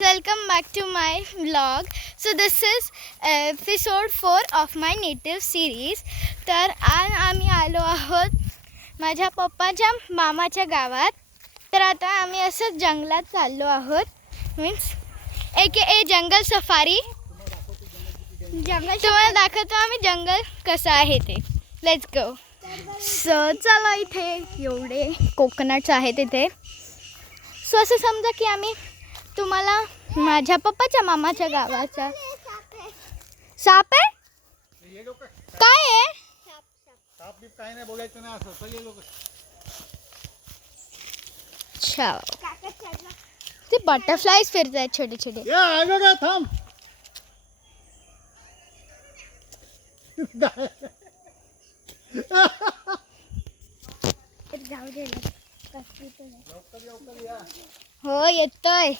Welcome back to my vlog. So this is episode 4 of my native series. तर आज आम्ही आलो आहोत माझ्या पप्पाच्या मामाच्या गावात. तर आता आम्ही असं जंगलात चाललो आहोत. मीन्स ए जंगल सफारी. तुम्हाला दाखवतो आम्ही जंगल कसं आहे ते. Let's go. सो चला, इथे एवढे कोकोनट्स आहेत इथे. सो असं समजा की आम्ही तुम्हाला माझ्या पप्पाच्या मामाच्या गावाचा साप आहे. काय आहे? काय नाही बोलायचं ना असं चल लोक. अच्छा, ते बटरफ्लाईज फिरत आहेत छोटे छोटे. या थांब. हो येतोय.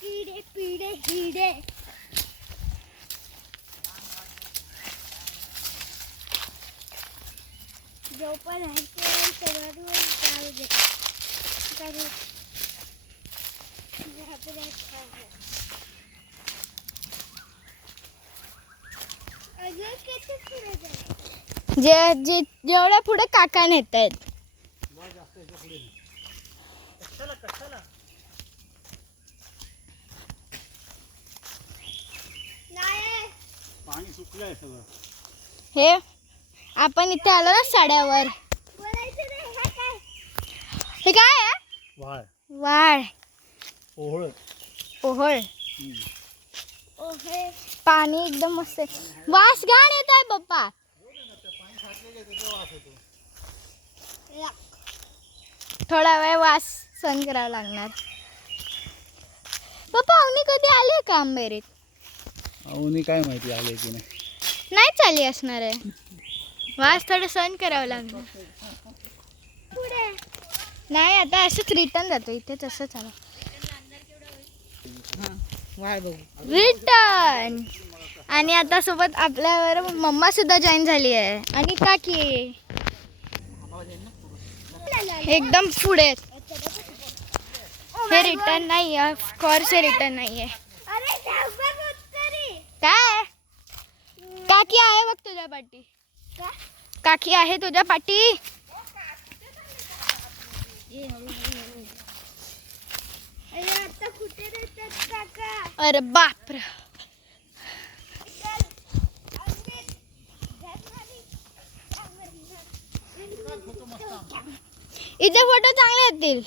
किडे पिडे हिडे. जो पण आहे ते सर्वांवर चालू दे. जेवढ्या पुढे काका नेत आहेत. पाणी सुकलंय सगळं. हे आपण इथे आलो ना साड्यावर. हे काय आहे? वाळ. वाळ. ओहळ. ओहळ. पाणी एकदम मस्त आहे. वास घाण येत आहे पप्पा. थोडा वेळ वास सहन करावा लागणार. पप्पा अवनी कधी आले का आंबेरीत? अवनी काय माहिती आले की नाही. नाही चाली असणार आहे. वास थोडं सहन करावं लागणार. नाही आता असंच रिटर्न जातो. इथे तसं चालू रिटर्न. आणि आता सोबत आपल्यावर मम्मा सुद्धा जॉईन झाली आहे आणि काकी एकदम पुढे. हे रिटर्न नाही आहे. ऑफकोर्स हे रिटर्न नाही आहे. काय काकी आहे बघ तुझ्या पाठी. काकी आहे तुझ्या पाठी. अरे बाप रे. इथे फोटो चांगले येतील.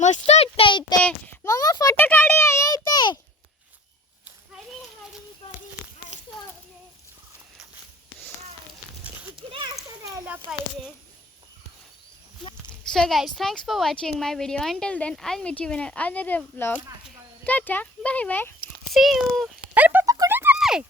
मस्त वाटतं इथे. मम्मा फोटो काढूया या इथे. So guys, thanks for watching my video. Until then, I'll meet you in another vlog. Tata, bye bye. See you. अरे पप्पा कुठे चालले?